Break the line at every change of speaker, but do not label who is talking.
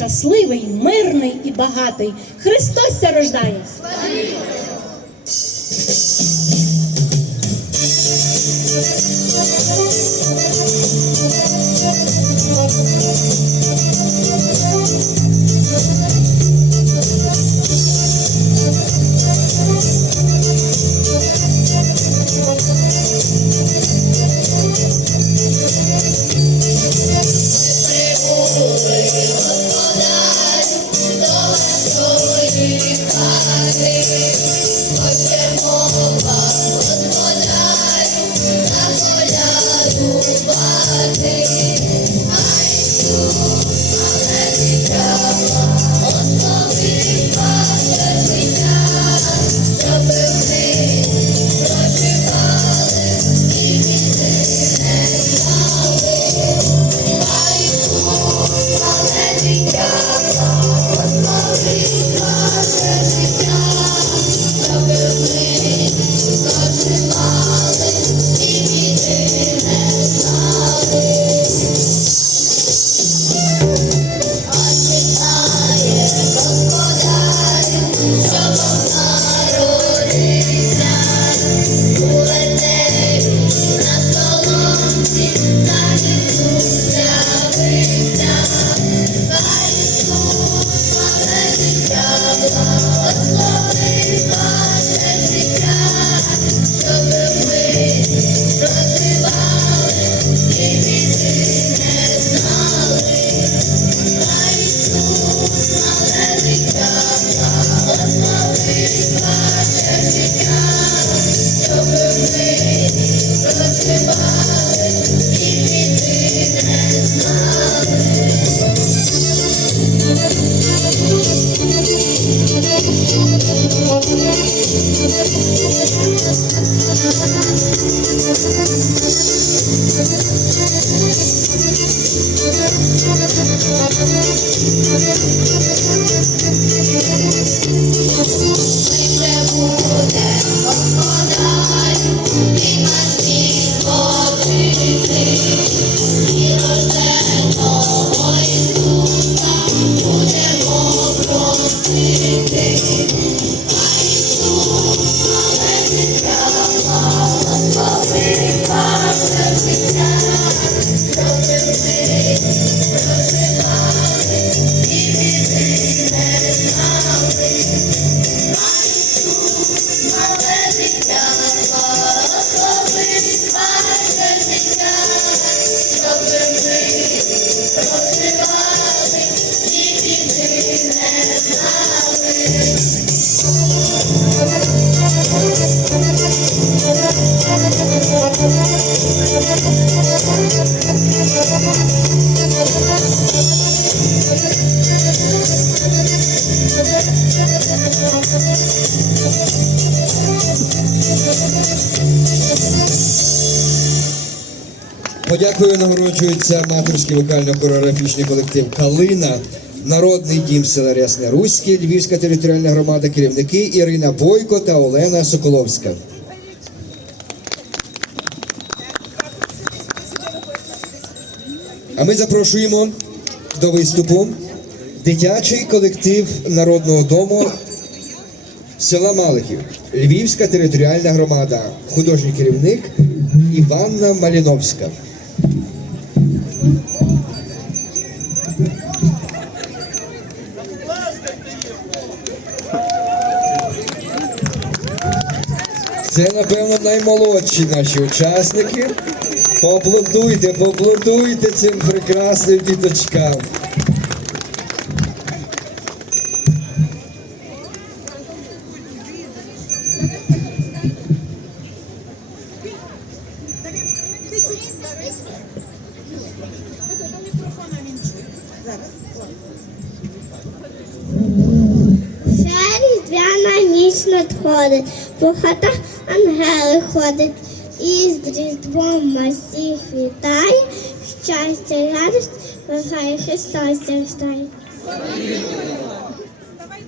щасливий, мирний і багатий. Христос ся рождає. Thank you. Thank you.
Подякую, нагороджується аматорський вокально-хореографічний колектив Калина, Народний дім села Рясне Руське, Львівська територіальна громада, керівники Ірина Бойко та Олена Соколовська. А ми запрошуємо до виступу дитячий колектив Народного дому села Малихів, Львівська територіальна громада, художній керівник Іванна Маліновська. Це, напевно, наймолодші наші учасники. Поаплодуйте, поаплодуйте цим прекрасним діточкам.
Вся різдвяна ніч надходить, по хатах ангели ходить і з різдвом всіх вітає, щастя радість, бажає Христос рождає.
Давай